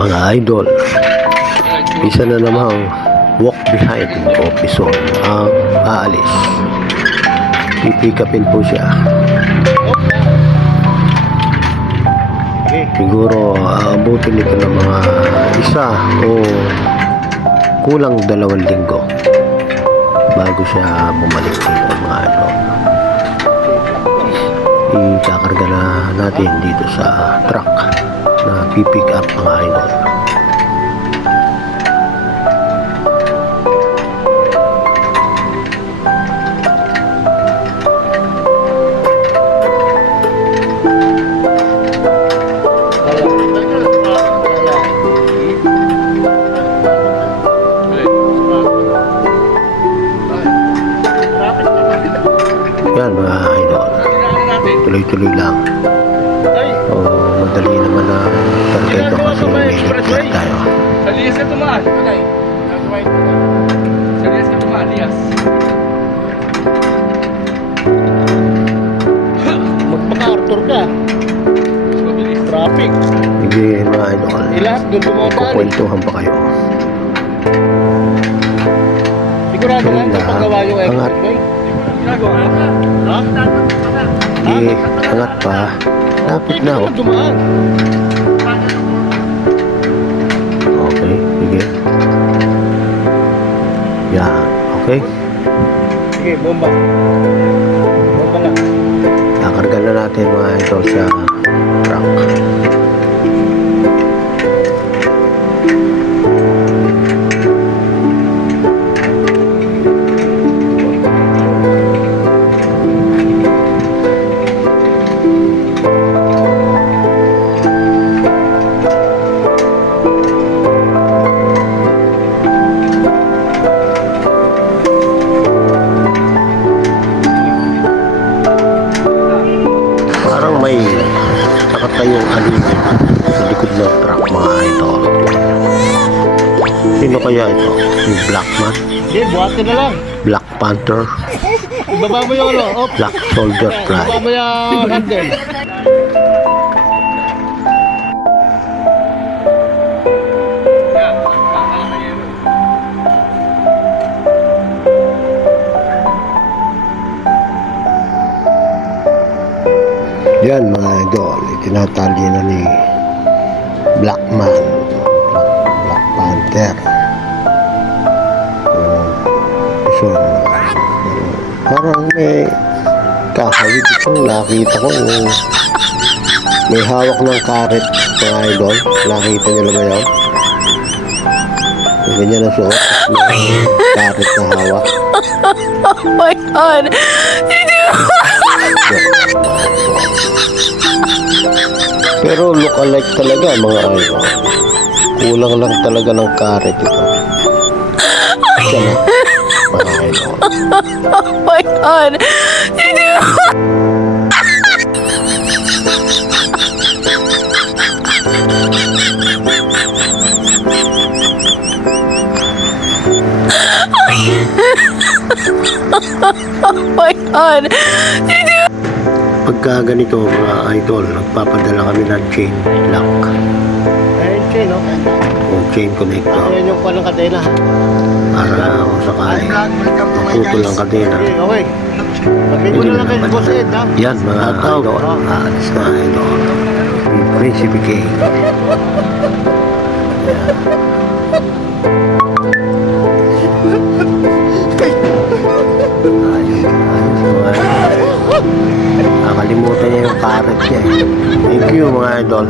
Mga idol, isa na namang walk behind o pison ang aalis. Pipikapin po siya. Siguro aabutin nito ng mga isa o kulang 2 linggo bago siya bumalik dito, mga idol. Ikakarga na natin dito sa truck na pipick up, mga idol. Yan, mga idol, tuloy-tuloy lang. So, madali naman na targeto kasi may hit tayo. Alias ka tumaan. Alias ka tumaan, alias. Magpaka-Arthur ka. Traffic. Hindi, mga idol, Ilat, doon bumadaan. kukwentuhan pa kayo. Sigurado lang Wala. kapag gawa yung Angat. exit, boy. Ha? Hindi, angat pa. Lapit na, oh. Dumaan. Okay, sige. Yan, okay. Sige, bomba. Bomba na. Kakarga na natin, mga idol, sa truck. Parang may nakatayong alipin sa likod ng truck, mga idol. Sino kaya ito? Yung Black Man? Sige, buhatin na lang. Black Panther? Ibaba mo yung ano. Op. Black Soldier Ibaba Fly? mo yung handle. Yan, mga idol, itinatali na ni Black Man, Black Panther. So, parang may kakawid ito. Nakita ko yung may hawak ng karet, mga idol. Nakita nyo na ba yun? Yung ganyan na suot, may karet na hawak. Oh my God! Pero look alike talaga, mga idol. Kulang lang talaga ng karet ito. Siya na, mga idol. Oh my God! Oh my God! Pagka ganito, mga idol, nagpapadala kami ng chain lock Ayun, chain, no? o chain connector Ayan yung palang kadena. para kung sakali maputol ang kadena. Okay, okay. Pagkin mo na lang kayo, Boss Ed, ha? Yan, mga idol, aalis na idol. Yung Prinsipe K. Ayos, mga idol. Nakalimutan niya yung karet niya. Thank you, mga idol.